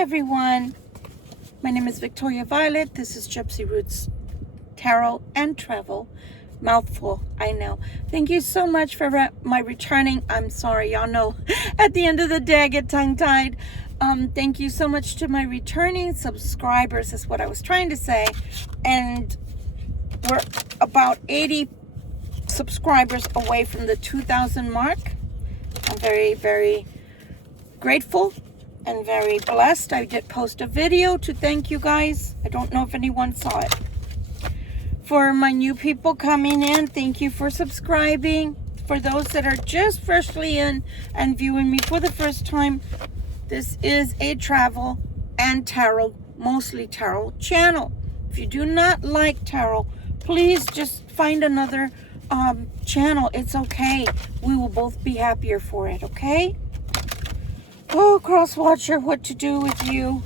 everyone. My name is Victoria Violet. This is Gypsy Roots Tarot and Travel. Mouthful, I know. Thank you so much for my returning. I'm sorry, y'all know at the end of the day I get tongue-tied. Thank you so much to my returning subscribers, is what I was trying to say. And we're about 80 subscribers away from the 2,000 mark. I'm very, very grateful and very blessed. I did post a video to thank you guys. I don't know if anyone saw it. For my new people coming in, thank you for subscribing. For those that are just freshly in and viewing me for the first time, this is a travel and tarot, mostly tarot channel. If you do not like tarot, please just find another channel. It's okay. We will both be happier for it, okay? Oh, cross watcher, what to do with you?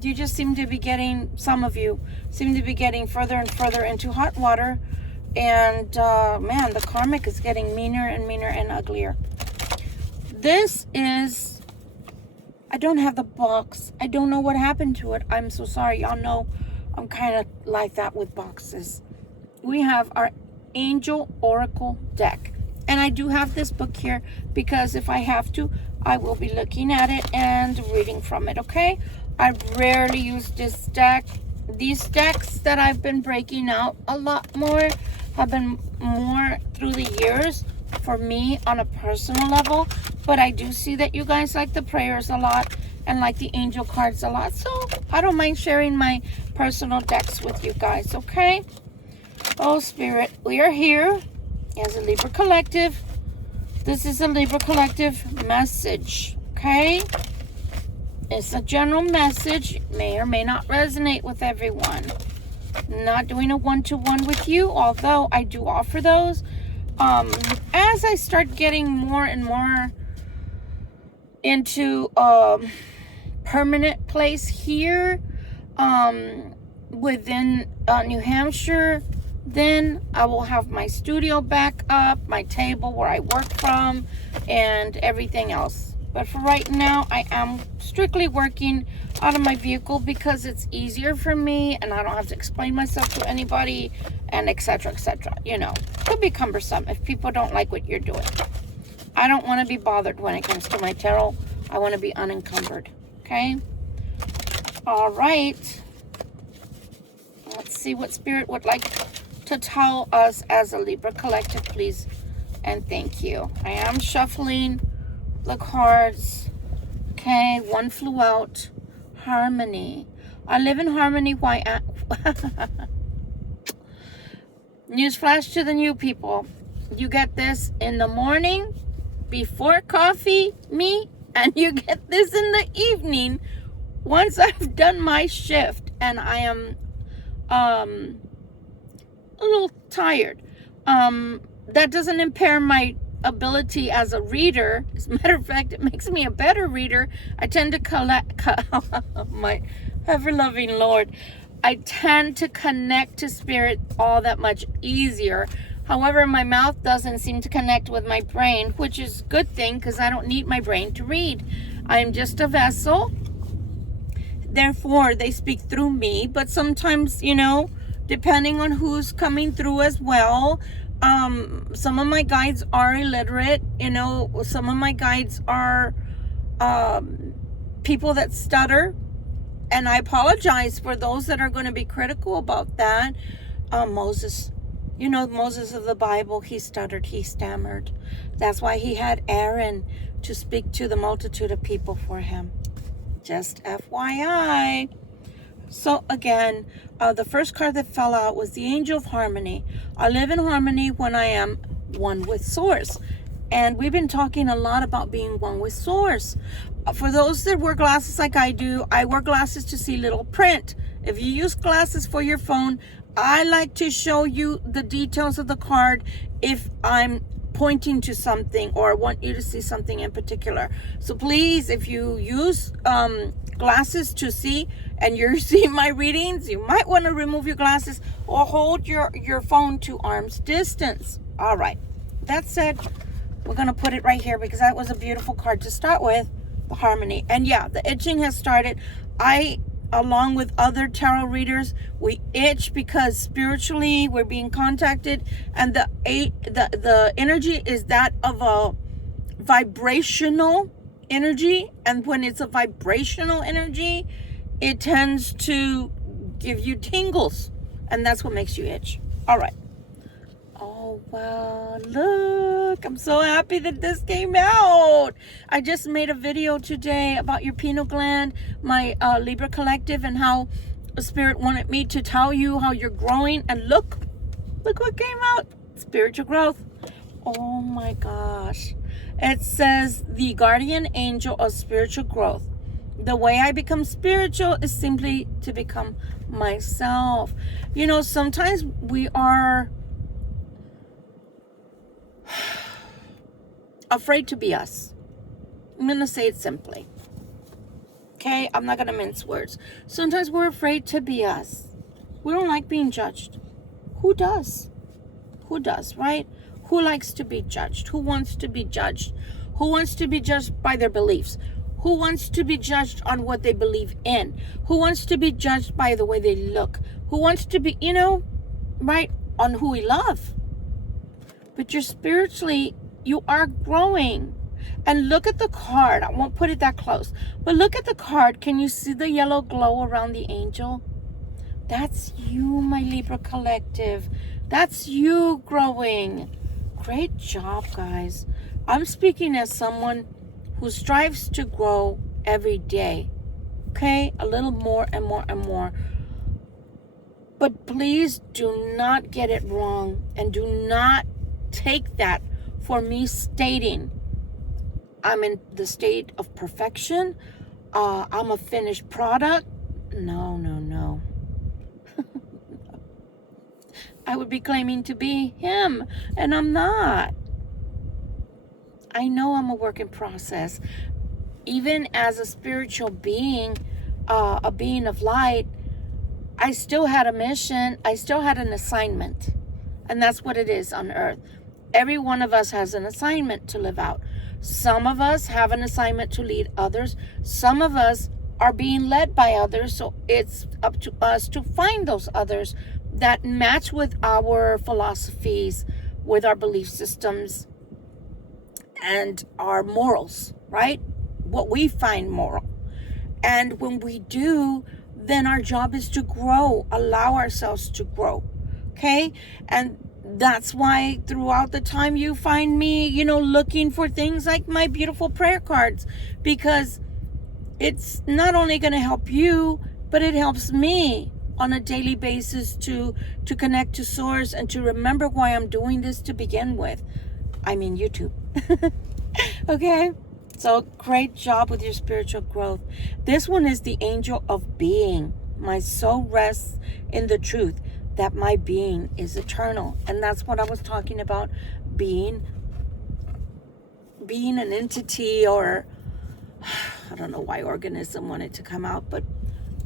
You just seem to be getting, some of you seem to be getting further and further into hot water. And man, the karmic is getting meaner and meaner and uglier. This is, I don't have the box. I don't know what happened to it. I'm so sorry. Y'all know I'm kind of like that with boxes. We have our Angel Oracle deck. And I do have this book here because if I have to, I will be looking at it and reading from it, okay? I rarely use this deck. These decks that I've been breaking out a lot more have been more through the years for me on a personal level. But I do see that you guys like the prayers a lot and like the angel cards a lot. So I don't mind sharing my personal decks with you guys, okay? Oh, Spirit, we are here as a Libra Collective. This is a Libra Collective message, okay? It's a general message. It may or may not resonate with everyone. I'm not doing a one-to-one with you, although I do offer those. As I start getting more and more into a permanent place here within New Hampshire, then I will have my studio back up, my table where I work from, and everything else. But for right now, I am strictly working out of my vehicle because it's easier for me and I don't have to explain myself to anybody and etc, etc. You know, it could be cumbersome if people don't like what you're doing. I don't want to be bothered when it comes to my tarot. I want to be unencumbered, okay? All right. Let's see what Spirit would like to tell us as a Libra Collective, please. And thank you. I am shuffling the cards. Okay, one flew out. Harmony. I live in harmony. Why? Newsflash to the new people. You get this in the morning before coffee, me, and you get this in the evening once I've done my shift and I am a little tired. That doesn't impair my ability as a reader. As a matter of fact, it makes me a better reader. I tend to my ever-loving Lord, I tend to connect to Spirit all that much easier. However, my mouth doesn't seem to connect with my brain, which is a good thing because I don't need my brain to read. I am just a vessel. Therefore, they speak through me. But sometimes, you know, depending on who's coming through as well, some of my guides are illiterate. You know, some of my guides are people that stutter, and I apologize for those that are going to be critical about that. Moses, you know, Moses of the Bible, he stuttered, he stammered. That's why he had Aaron to speak to the multitude of people for him. Just FYI. So again, the first card that fell out was the Angel of Harmony. I live in harmony when I am one with Source. And we've been talking a lot about being one with Source. For those that wear glasses like I do, I wear glasses to see little print. If you use glasses for your phone, I like to show you the details of the card if I'm pointing to something or want you to see something in particular. So please, if you use glasses to see and you're seeing my readings, you might want to remove your glasses or hold your phone to arm's distance. All right, that said, we're going to put it right here because that was a beautiful card to start with. harmony. And yeah, the itching has started. I, along with other tarot readers, we itch because spiritually we're being contacted, and the energy is that of a vibrational energy. And when it's a vibrational energy, it tends to give you tingles, and that's what makes you itch. All right. Oh, wow. Look, I'm so happy that this came out. I just made a video today about your pineal gland, my Libra collective, and how Spirit wanted me to tell you how you're growing. And look what came out. Spiritual growth. Oh my gosh. It says the guardian angel of spiritual growth. The way I become spiritual is simply to become myself. You know, sometimes we are afraid to be us. I'm going to say it simply. Okay? I'm not going to mince words. Sometimes we're afraid to be us. We don't like being judged. Who does? Who does, right? Who likes to be judged? Who wants to be judged? Who wants to be judged by their beliefs? Who wants to be judged on what they believe in? Who wants to be judged by the way they look? Who wants to be, right, on who we love? But you're spiritually, you are growing. And look at the card. I won't put it that close. But look at the card. Can you see the yellow glow around the angel? That's you, my Libra collective. That's you growing. Great job, guys. I'm speaking as someone who strives to grow every day. Okay? A little more and more and more. But please do not get it wrong, and do not take that for me stating I'm in the state of perfection. I'm a finished product. No. I would be claiming to be him, and I'm not. I know I'm a work in process. Even as a spiritual being, a being of light, I still had a mission. I still had an assignment. And that's what it is on earth. Every one of us has an assignment to live out. Some of us have an assignment to lead others. Some of us are being led by others. So it's up to us to find those others that match with our philosophies, with our belief systems, and our morals, right? What we find moral. And when we do, then our job is to grow, allow ourselves to grow. Okay? And that's why throughout the time you find me, looking for things like my beautiful prayer cards, because it's not only going to help you, but it helps me on a daily basis to connect to source and to remember why I'm doing this to begin with. I mean, YouTube. Okay? So great job with your spiritual growth. This one is the angel of being. My soul rests in the truth that my being is eternal. And that's what I was talking about, being an entity, or I don't know why organism wanted to come out,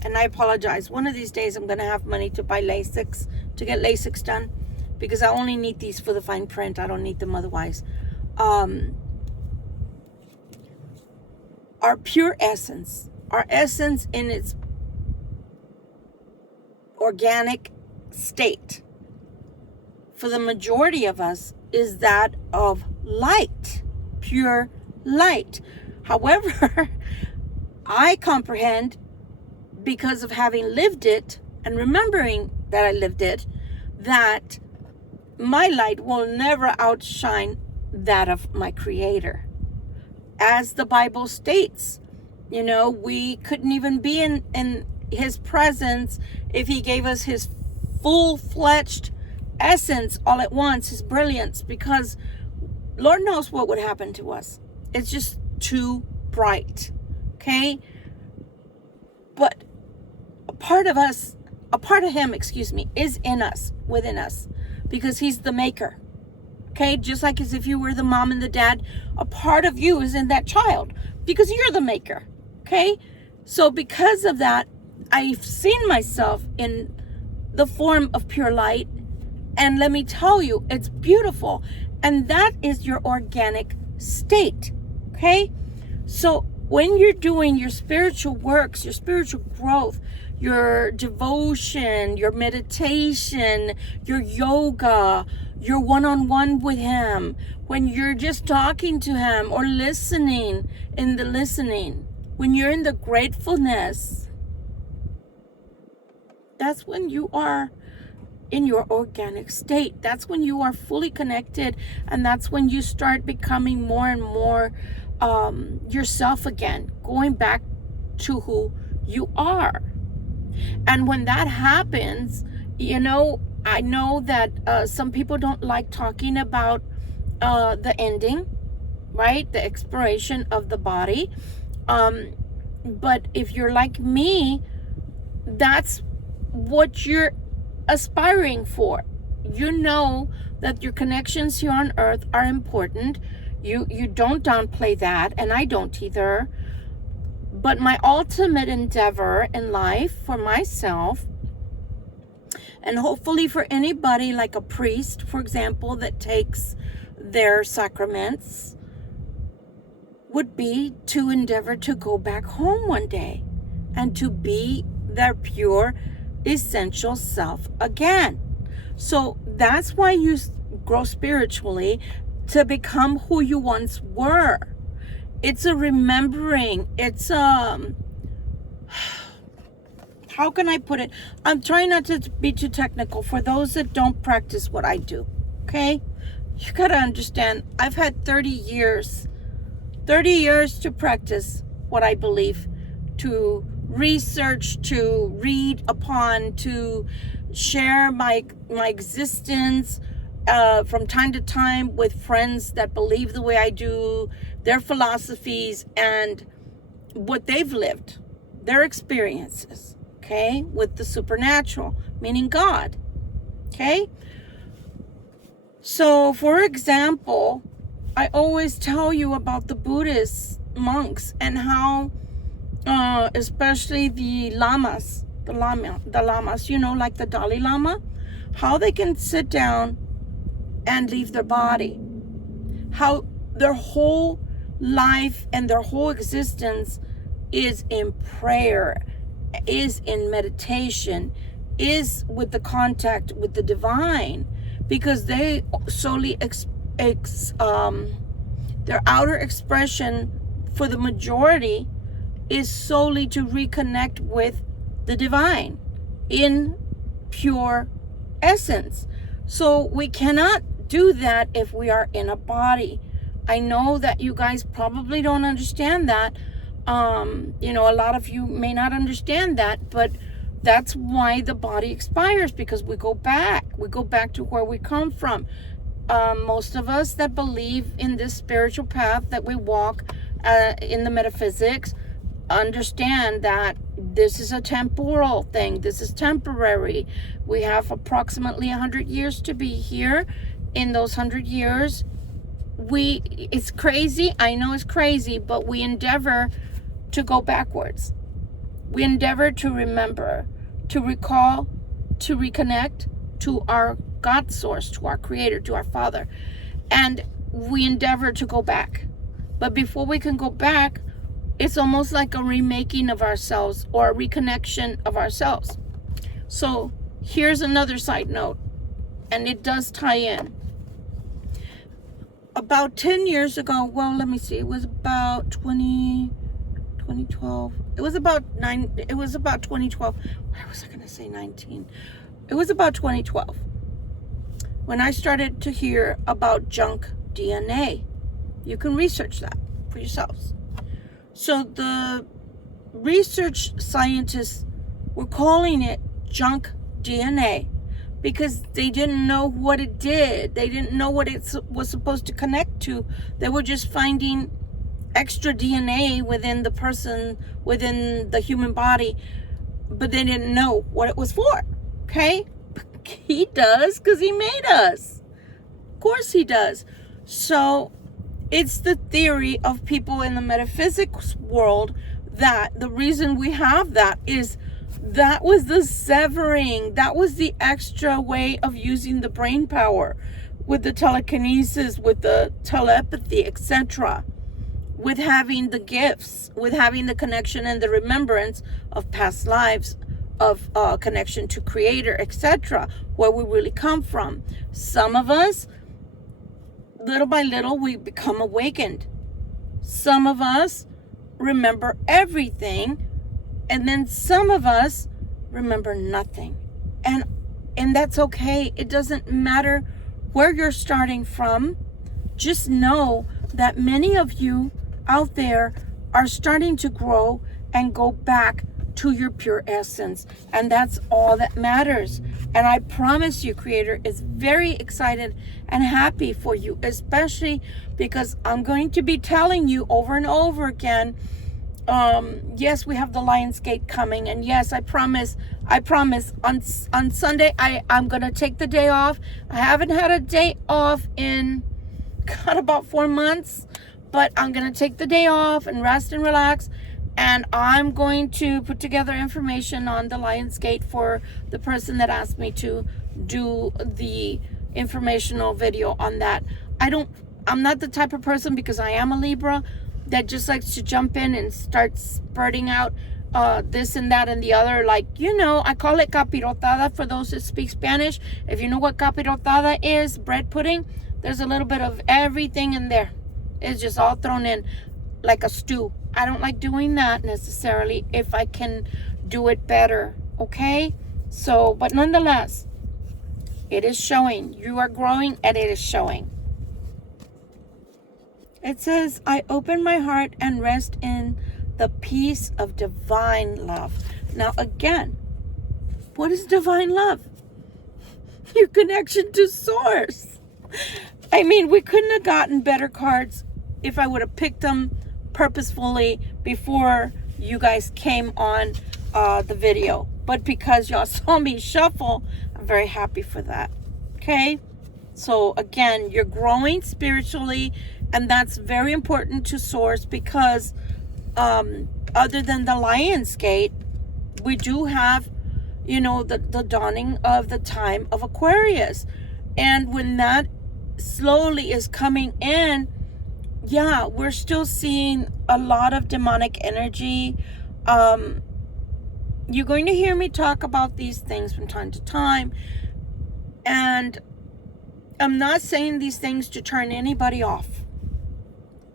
and I apologize. One of these days I'm going to have money to buy LASIK, to get LASIK done, because I only need these for the fine print. I don't need them otherwise. Our pure essence, our essence in its organic state, for the majority of us, is that of light, pure light. However, I comprehend, because of having lived it and remembering that I lived it, that my light will never outshine that of my Creator. As the Bible states, we couldn't even be in His presence if He gave us His full-fledged essence all at once, His brilliance, because Lord knows what would happen to us. It's just too bright. Okay? But a part of Him, is in us, within us, because He's the maker. Okay? Just like as if you were the mom and the dad, a part of you is in that child, because you're the maker. Okay? So because of that, I've seen myself in the form of pure light, and let me tell you, it's beautiful. And that is your organic state. Okay? So when you're doing your spiritual works, your spiritual growth, your devotion, your meditation, your yoga, your one-on-one with him, when you're just talking to him or listening, in the listening, when you're in the gratefulness, that's when you are in your organic state. That's when you are fully connected, and that's when you start becoming more and more yourself again, going back to who you are. And when that happens, I know that some people don't like talking about the ending, right? The expiration of the body. But if you're like me, that's what you're aspiring for. You know that your connections here on earth are important. You don't downplay that, and I don't either. But my ultimate endeavor in life for myself, and hopefully for anybody like a priest, for example, that takes their sacraments, would be to endeavor to go back home one day and to be their pure, essential self again. So that's why you grow spiritually, to become who you once were. It's a remembering. It's how can I put it? I'm trying not to be too technical for those that don't practice what I do. Okay? You got to understand, I've had 30 years to practice what I believe, to research, to read upon, to share my existence from time to time with friends that believe the way I do, their philosophies and what they've lived, their experiences, okay, with the supernatural, meaning God, okay? So, for example, I always tell you about the Buddhist monks and how, especially the lamas, like the Dalai Lama, how they can sit down and leave their body, how their whole life and their whole existence is in prayer, is in meditation, is with the contact with the divine, because they solely their outer expression for the majority is solely to reconnect with the divine in pure essence. So we cannot do that if we are in a body. I know that you guys probably don't understand that. A lot of you may not understand that, but that's why the body expires, because we go back to where we come from. Most of us that believe in this spiritual path that we walk in the metaphysics understand that this is a temporal thing. This is temporary. We have approximately 100 years to be here. In those 100 years, it's crazy. I know it's crazy, but we endeavor to go backwards. We endeavor to remember, to recall, to reconnect to our God source, to our Creator, to our Father. And we endeavor to go back. But before we can go back, it's almost like a remaking of ourselves or a reconnection of ourselves. So here's another side note, and it does tie in. About 10 years ago, well, let me see, it was about 2012. It was about 2012. Why was I going to say 19? It was about 2012 when I started to hear about junk DNA. You can research that for yourselves. So the research scientists were calling it junk DNA because they didn't know what it did. They didn't know what it was supposed to connect to. They were just finding extra DNA within the person, within the human body, but they didn't know what it was for. Okay? He does, because he made us. Of course he does. So it's the theory of people in the metaphysics world that the reason we have that is that was the severing. That was the extra way of using the brain power with the telekinesis, with the telepathy, etc. with having the gifts, with having the connection and the remembrance of past lives, of connection to Creator, etc., where we really come from. Some of us, little by little, we become awakened. Some of us remember everything, and then some of us remember nothing. And that's okay. It doesn't matter where you're starting from. Just know that many of you out there are starting to grow and go back to your pure essence. And that's all that matters. And I promise you, Creator is very excited and happy for you, especially because I'm going to be telling you over and over again, yes, we have the Lion's Gate coming. And yes, I promise on Sunday, I'm going to take the day off. I haven't had a day off in about 4 months, but I'm going to take the day off and rest and relax. And I'm going to put together information on the Lion's Gate for the person that asked me to do the informational video on that. I'm not the type of person, because I am a Libra, that just likes to jump in and start spurting out this and that and the other. Like, I call it capirotada for those that speak Spanish. If you know what capirotada is, bread pudding, there's a little bit of everything in there. It's just all thrown in like a stew. I don't like doing that necessarily if I can do it better, okay? So, but nonetheless, it is showing. You are growing and it is showing. It says, I open my heart and rest in the peace of divine love. Now, again, what is divine love? Your connection to Source. I mean, we couldn't have gotten better cards if I would have picked them purposefully before you guys came on the video. But because y'all saw me shuffle, I'm very happy for that. Okay? So, again, you're growing spiritually. And that's very important to Source, because other than the Lion's Gate, we do have, the dawning of the time of Aquarius. And when that slowly is coming in, yeah, we're still seeing a lot of demonic energy. You're going to hear me talk about these things from time to time. And I'm not saying these things to turn anybody off.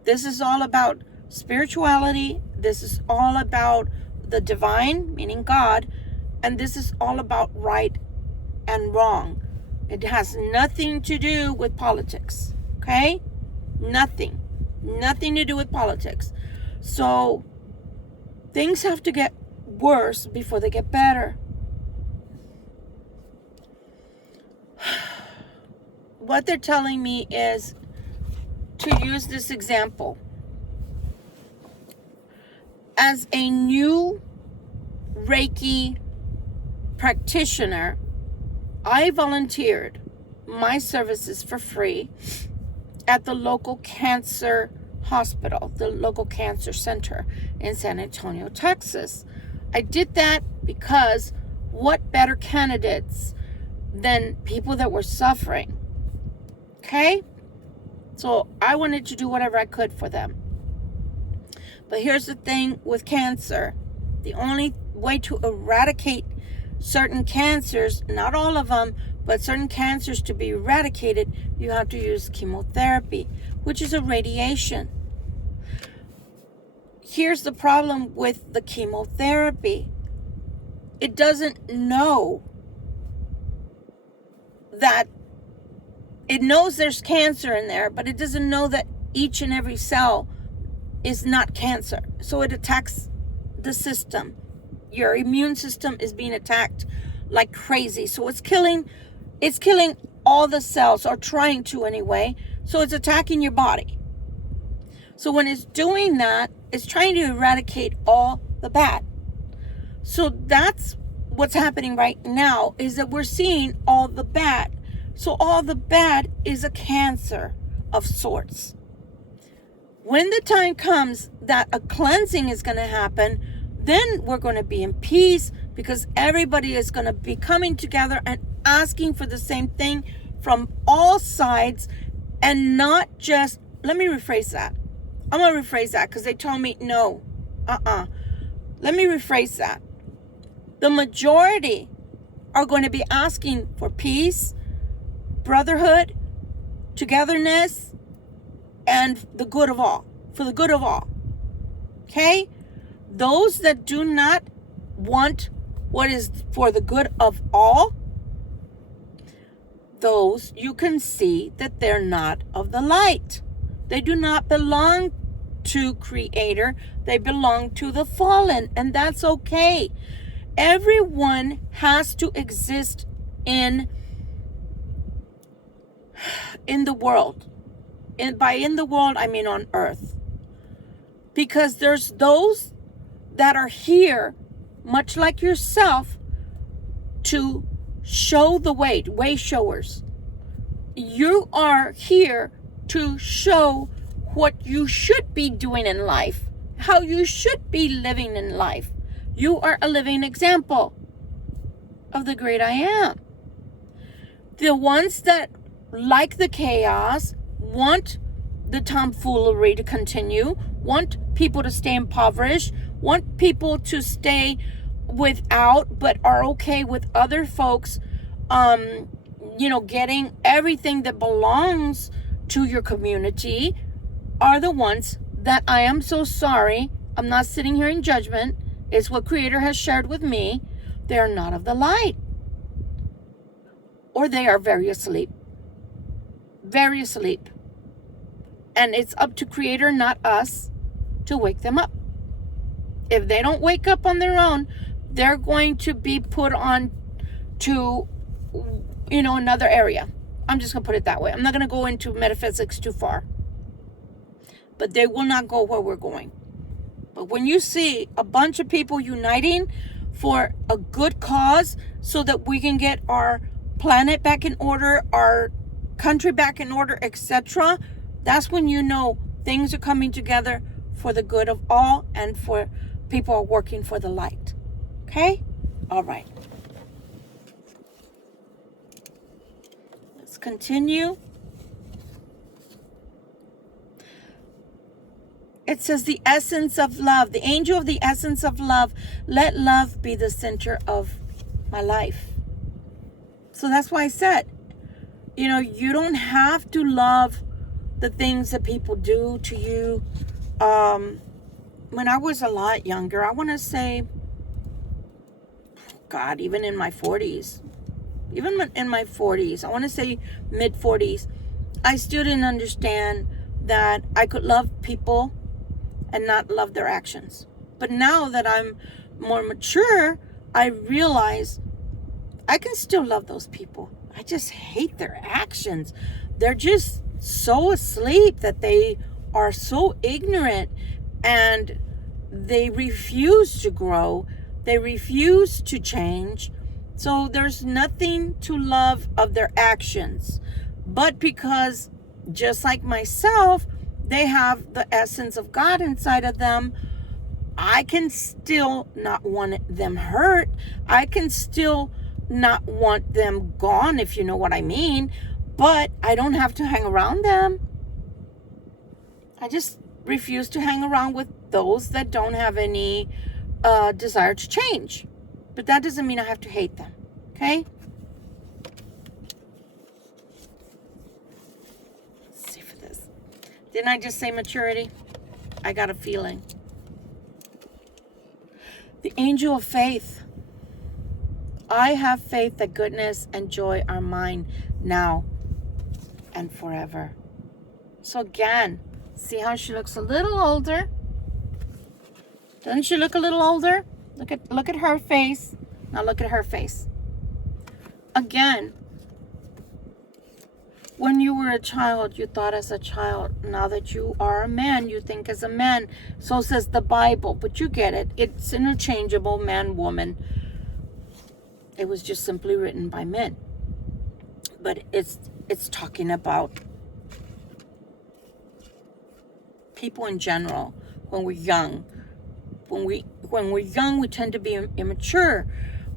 This is all about spirituality. This is all about the divine, meaning God. And this is all about right and wrong. It has nothing to do with politics. Okay? Nothing. Nothing to do with politics. So, things have to get worse before they get better. What they're telling me is to use this example. As a new Reiki practitioner, I volunteered my services for free at the local cancer hospital, the local cancer center in San Antonio, Texas. I did that because what better candidates than people that were suffering? Okay? So I wanted to do whatever I could for them. But here's the thing with cancer. The only way to eradicate certain cancers, not all of them, but certain cancers to be eradicated, you have to use chemotherapy, which is a radiation. Here's the problem with the chemotherapy. It doesn't know that it knows there's cancer in there, but it doesn't know that each and every cell is not cancer. So it attacks the system. Your immune system is being attacked like crazy. So it's killing all the cells, or trying to anyway. So it's attacking your body. So when it's doing that, it's trying to eradicate all the bad. So that's what's happening right now, is that we're seeing all the bad. So all the bad is a cancer of sorts. When the time comes that a cleansing is going to happen, then we're going to be in peace, because everybody is going to be coming together and asking for the same thing from all sides, and not just, let me rephrase that. I'm going to rephrase that because they told me no. Let me rephrase that. The majority are going to be asking for peace, brotherhood, togetherness, and the good of all. For the good of all. Okay? Those that do not want what is for the good of all, those you can see that they're not of the light. They do not belong to Creator. They belong to the fallen, and that's okay. Everyone has to exist in the world. And by in the world, I mean on earth. Because there's those that are here, much like yourself, to show the way showers. You are here to show what you should be doing in life, how you should be living in life. You are a living example of the great I am. The ones that like the chaos, want the tomfoolery to continue, want people to stay impoverished, want people to stay without, but are okay with other folks, getting everything that belongs to your community, are the ones that I am so sorry. I'm not sitting here in judgment. It's what Creator has shared with me. They are not of the light. Or they are very asleep. Very asleep. And it's up to Creator, not us, to wake them up. If they don't wake up on their own, they're going to be put on to, another area. I'm just going to put it that way. I'm not going to go into metaphysics too far. But they will not go where we're going. But when you see a bunch of people uniting for a good cause so that we can get our planet back in order, our country back in order, etc., that's when you know things are coming together for the good of all and for people are working for the light. Okay? All right. Let's continue. It says the essence of love, the angel of the essence of love. Let love be the center of my life. So that's why I said, you don't have to love the things that people do to you. When I was a lot younger, I want to say, God, even in my 40s, I want to say mid 40s, I still didn't understand that I could love people and not love their actions. But now that I'm more mature, I realize I can still love those people. I just hate their actions. They're just so asleep that they are so ignorant and they refuse to grow. They refuse to change. So there's nothing to love of their actions. But because, just like myself, they have the essence of God inside of them, I can still not want them hurt. I can still not want them gone, if you know what I mean. But I don't have to hang around them. I just refuse to hang around with those that don't have any desire to change. But that doesn't mean I have to hate them. Okay? Let's see for this. Didn't I just say maturity? I got a feeling. The angel of faith. I have faith that goodness and joy are mine now and forever. So again, see how she looks a little older? Doesn't she look a little older? Look at her face. Now look at her face. Again, when you were a child, you thought as a child. Now that you are a man, you think as a man. So says the Bible, but you get it. It's interchangeable, man, woman. It was just simply written by men. But it's talking about people in general when we're young. When we're young, we tend to be immature.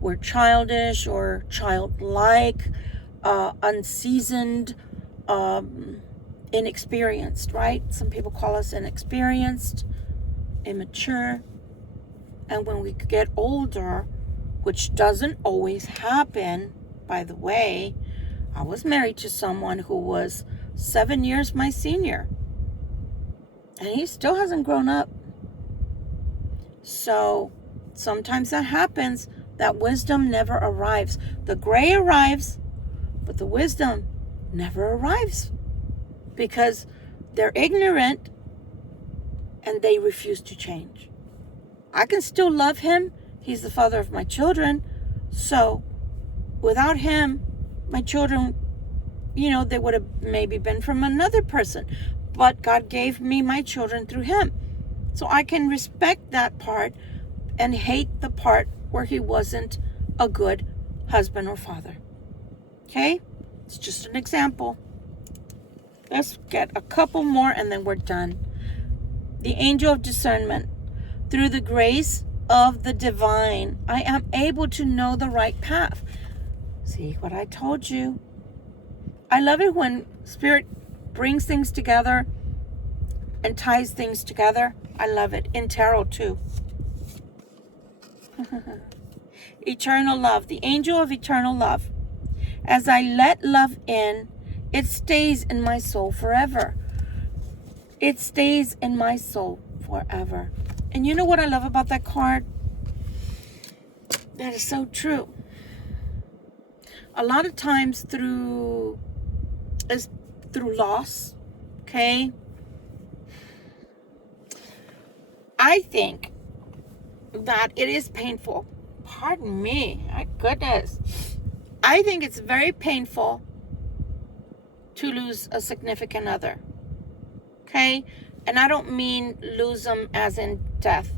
We're childish or childlike, unseasoned, inexperienced, right? Some people call us inexperienced, immature. And when we get older, which doesn't always happen, by the way, I was married to someone who was 7 years my senior, and he still hasn't grown up. So sometimes that happens. That wisdom never arrives. The gray arrives, but the wisdom never arrives because they're ignorant and they refuse to change. I can still love him. He's the father of my children. So without him, my children, they would have maybe been from another person. But God gave me my children through him. So I can respect that part and hate the part where he wasn't a good husband or father. Okay? It's just an example. Let's get a couple more and then we're done. The angel of discernment. Through the grace of the divine, I am able to know the right path. See what I told you. I love it when Spirit brings things together and ties things together. I love it. In tarot too. Eternal love. The angel of eternal love. As I let love in, it stays in my soul forever. It stays in my soul forever. And you know what I love about that card? That is so true. A lot of times through loss, okay? I think that it is painful. Pardon me. My goodness. I think it's very painful to lose a significant other. Okay? And I don't mean lose them as in death.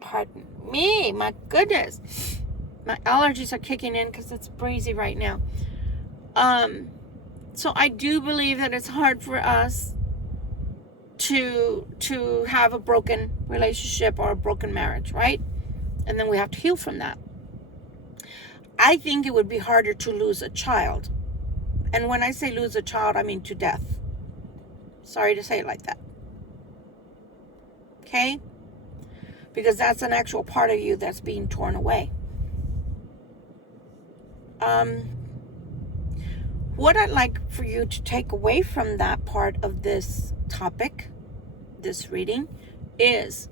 Pardon me. My goodness. My allergies are kicking in because it's breezy right now. So I do believe that it's hard for us to have a broken relationship or a broken marriage, right? And then we have to heal from that. I think it would be harder to lose a child. And when I say lose a child, I mean to death. Sorry to say it like that. Okay? Because that's an actual part of you that's being torn away. What I'd like for you to take away from that part of this topic, this reading, is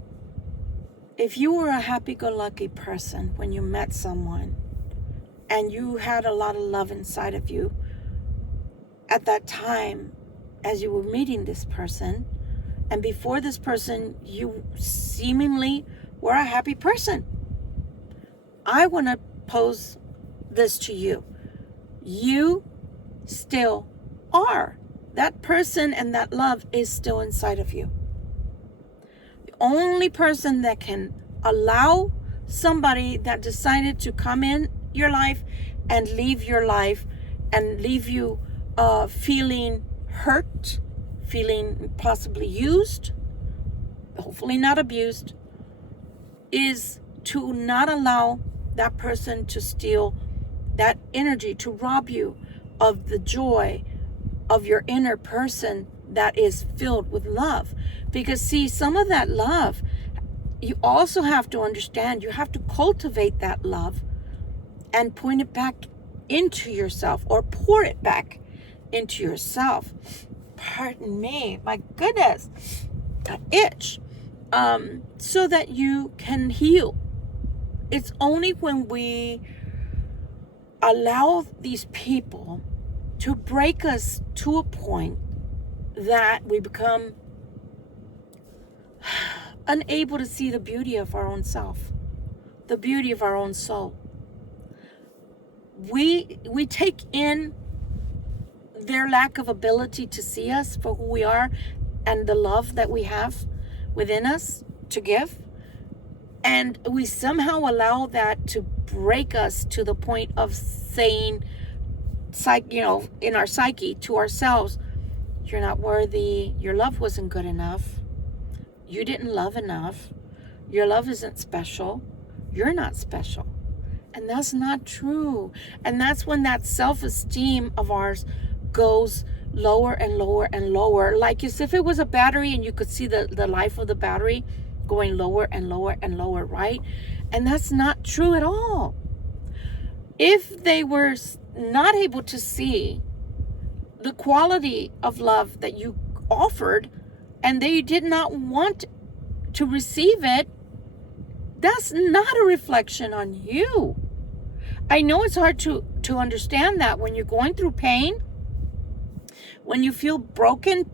if you were a happy-go-lucky person when you met someone and you had a lot of love inside of you at that time as you were meeting this person, and before this person you seemingly were a happy person, I want to pose this to you. You still are. That person and that love is still inside of you. The only person that can allow somebody that decided to come in your life and leave your life and leave you feeling hurt, feeling possibly used, hopefully not abused, is to not allow that person to steal that energy, to rob you of the joy of your inner person that is filled with love. Because see, some of that love, you also have to understand, you have to cultivate that love and point it back into yourself or pour it back into yourself. Pardon me, my goodness, that itch. So that you can heal. It's only when we allow these people to break us to a point that we become unable to see the beauty of our own self, the beauty of our own soul. We take in their lack of ability to see us for who we are and the love that we have within us to give. And we somehow allow that to break us to the point of saying, in our psyche to ourselves, you're not worthy, your love wasn't good enough, you didn't love enough, your love isn't special, you're not special. And that's not true. And that's when that self-esteem of ours goes lower and lower and lower, like as if it was a battery and you could see the life of the battery going lower and lower and lower, right? And that's not true at all. If they were not able to see the quality of love that you offered and they did not want to receive it, that's not a reflection on you. I know it's hard to understand that when you're going through pain, when you feel broken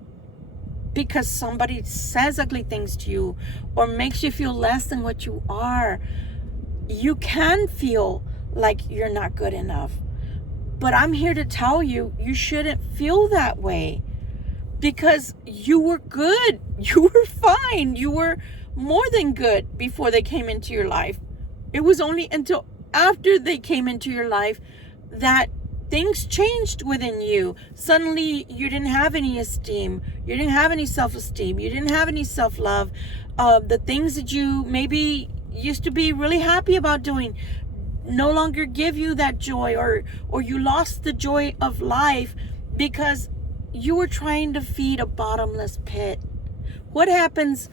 because somebody says ugly things to you or makes you feel less than what you are, you can feel like you're not good enough. But I'm here to tell you, you shouldn't feel that way, because you were good. You were fine. You were more than good before they came into your life. It was only until after they came into your life that things changed within you. Suddenly you didn't have any esteem. You didn't have any self-esteem. You didn't have any self-love. The things that you maybe used to be really happy about doing no longer give you that joy, or you lost the joy of life because you were trying to feed a bottomless pit. What happens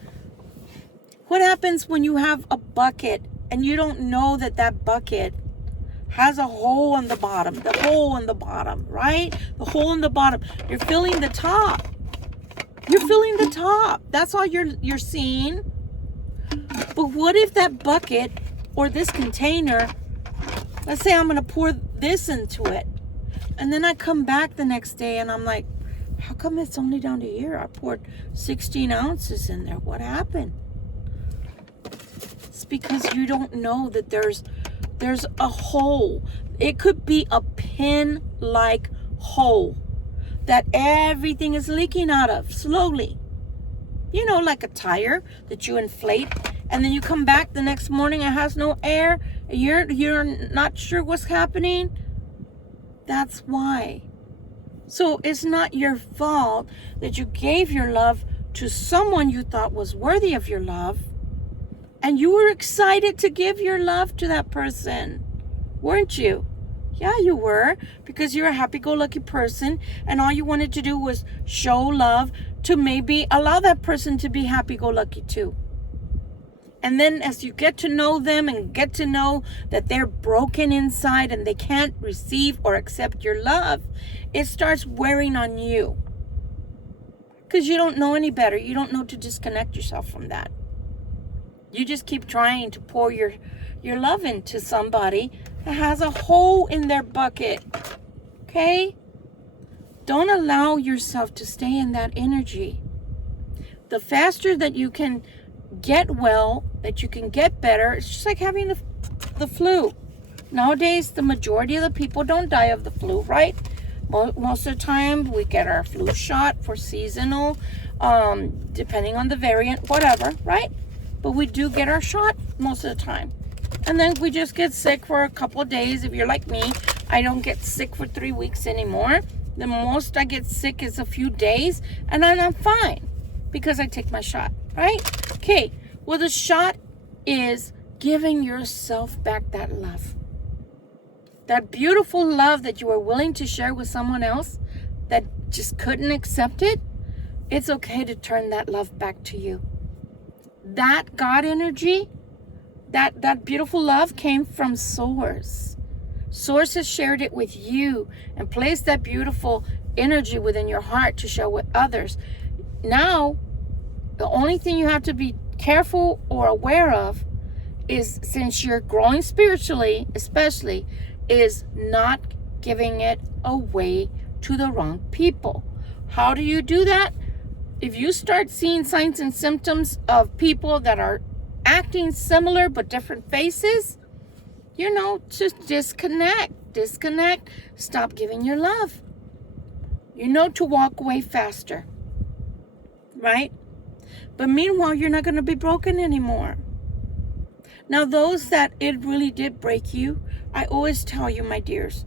when you have a bucket and you don't know that bucket has a hole in the bottom, right? The hole in the bottom. You're filling the top. That's all you're seeing. But what if that bucket or this container, let's say I'm going to pour this into it, and then I come back the next day and I'm like, how come it's only down to here? I poured 16 ounces in there. What happened? It's because you don't know that there's a hole. It could be a pin-like hole that everything is leaking out of slowly. You know, like a tire that you inflate, and then you come back the next morning, it has no air, and you're not sure what's happening. That's why. So it's not your fault that you gave your love to someone you thought was worthy of your love, and you were excited to give your love to that person, weren't you? Yeah, you were, because you're a happy-go-lucky person, and all you wanted to do was show love to maybe allow that person to be happy-go-lucky too. And then as you get to know them and get to know that they're broken inside and they can't receive or accept your love, it starts wearing on you. Because you don't know any better. You don't know to disconnect yourself from that. You just keep trying to pour your love into somebody that has a hole in their bucket. Okay? Don't allow yourself to stay in that energy. The faster that you can get well, that you can get better, it's just like having the flu. Nowadays, the majority of the people don't die of the flu, right? Most of the time, we get our flu shot for seasonal, depending on the variant, whatever, right? But we do get our shot most of the time. And then we just get sick for a couple of days. If you're like me, I don't get sick for 3 weeks anymore. The most I get sick is a few days, and then I'm fine because I take my shot, right? Okay, well, the shot is giving yourself back that love. That beautiful love that you were willing to share with someone else that just couldn't accept it. It's okay to turn that love back to you. That God energy, that beautiful love came from Source. Source has shared it with you and placed that beautiful energy within your heart to share with others. Now, the only thing you have to be careful or aware of is, since you're growing spiritually, especially, is not giving it away to the wrong people. How do you do that? If you start seeing signs and symptoms of people that are acting similar but different faces, just disconnect, stop giving your love. To walk away faster, right? But meanwhile, you're not going to be broken anymore. Now, those that it really did break you, I always tell you, my dears,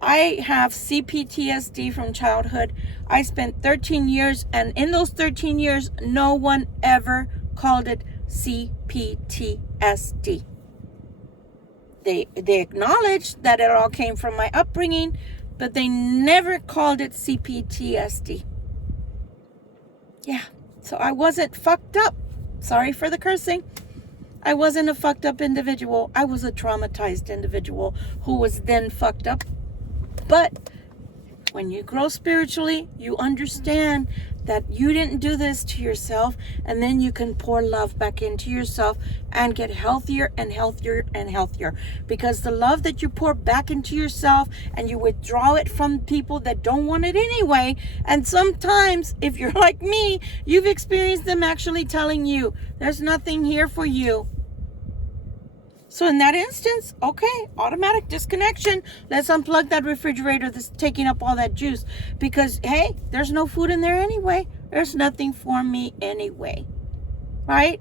I have CPTSD from childhood. I spent 13 years, and in those 13 years, no one ever called it CPTSD. They acknowledged that it all came from my upbringing, but they never called it CPTSD. Yeah, so I wasn't fucked up. Sorry for the cursing. I wasn't a fucked up individual. I was a traumatized individual who was then fucked up. But when you grow spiritually, you understand that you didn't do this to yourself, and then you can pour love back into yourself and get healthier and healthier and healthier. Because the love that you pour back into yourself and you withdraw it from people that don't want it anyway, and sometimes, if you're like me, you've experienced them actually telling you, there's nothing here for you. So in that instance, okay, automatic disconnection. Let's unplug that refrigerator that's taking up all that juice. Because, hey, there's no food in there anyway. There's nothing for me anyway. Right?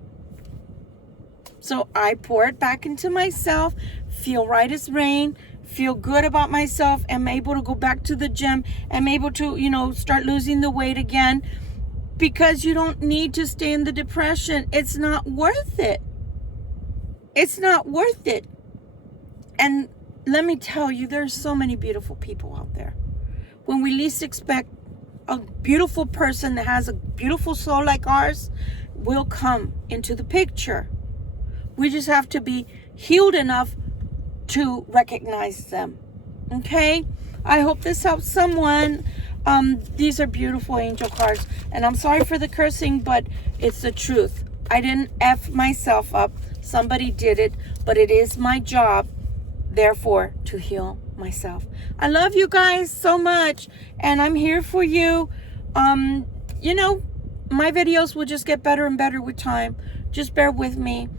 So I pour it back into myself, feel right as rain, feel good about myself, am able to go back to the gym, am able to, start losing the weight again. Because you don't need to stay in the depression. It's not worth it. It's not worth it. And let me tell you, there's so many beautiful people out there. When we least expect, a beautiful person that has a beautiful soul like ours will come into the picture. We just have to be healed enough to recognize them. Okay? I hope this helps someone. These are beautiful angel cards. And I'm sorry for the cursing, but it's the truth. I didn't F myself up. Somebody did it, but it is my job, therefore, to heal myself. I love you guys so much, and I'm here for you. My videos will just get better and better with time. Just bear with me.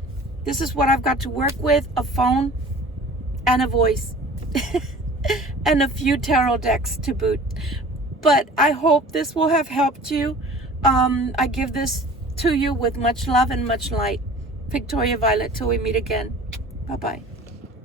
This is what I've got to work with, a phone and a voice and a few tarot decks to boot. But I hope this will have helped you. I give this to you with much love and much light. Victoria Violet, till we meet again. Bye-bye.